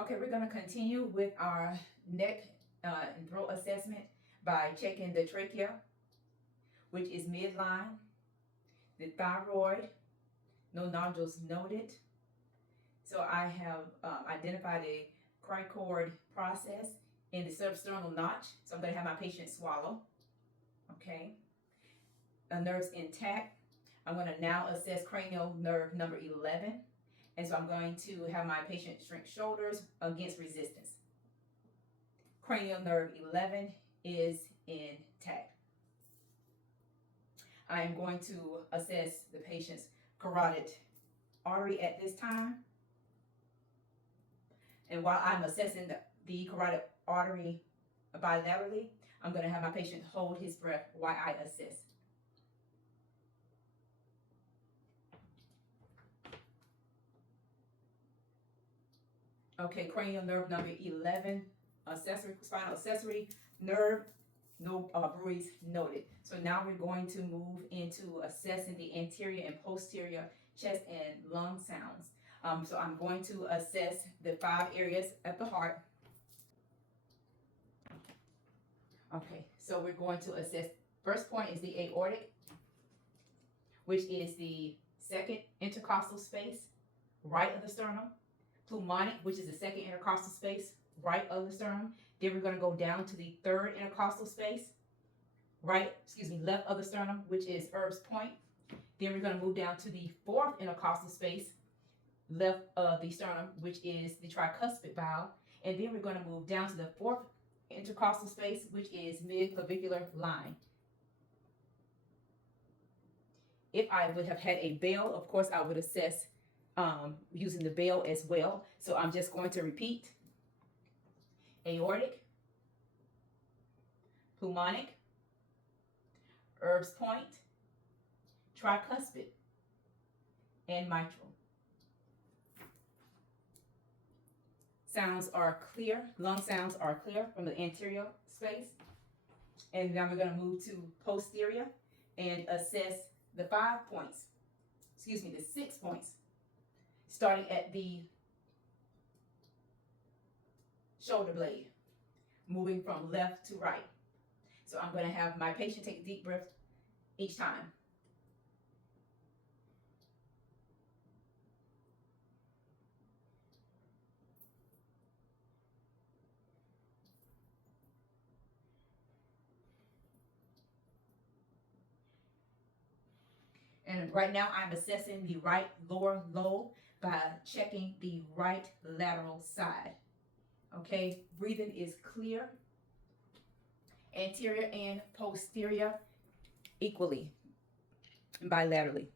Okay, we're going to continue with our neck and throat assessment by checking the trachea, which is midline, the thyroid, no nodules noted. So I have identified a cricoid process in the substernal notch. So I'm going to have my patient swallow. Okay. The nerves intact. I'm going to now assess cranial nerve number 11. And so I'm going to have my patient shrink shoulders against resistance. Cranial nerve 11 is intact. I am going to assess the patient's carotid artery at this time. And while I'm assessing the carotid artery bilaterally, I'm going to have my patient hold his breath while I assess. Okay, cranial nerve number 11, spinal accessory nerve, no bruise noted. So now we're going to move into assessing the anterior and posterior chest and lung sounds. So I'm going to assess the 5 areas at the heart. Okay, so we're going to assess, first point is the aortic, which is the second intercostal space, right of the sternum. Pulmonic, which is the second intercostal space, right of the sternum. Then we're going to go down to the third intercostal space, left of the sternum, which is Erb's point. Then we're going to move down to the fourth intercostal space, left of the sternum, which is the tricuspid valve. And then we're going to move down to the fourth intercostal space, which is mid-clavicular line. If I would have had a bell, of course, I would assess using the bell as well. So I'm just going to repeat. Aortic, pulmonic, Erb's point, tricuspid, and mitral. Sounds are clear, lung sounds are clear from the anterior space. And now we're going to move to posterior and assess the 6 points, starting at the shoulder blade, moving from left to right. So I'm going to have my patient take a deep breath each time. And right now I'm assessing the right lower lobe by checking the right lateral side. Okay, breathing is clear, anterior and posterior equally, bilaterally.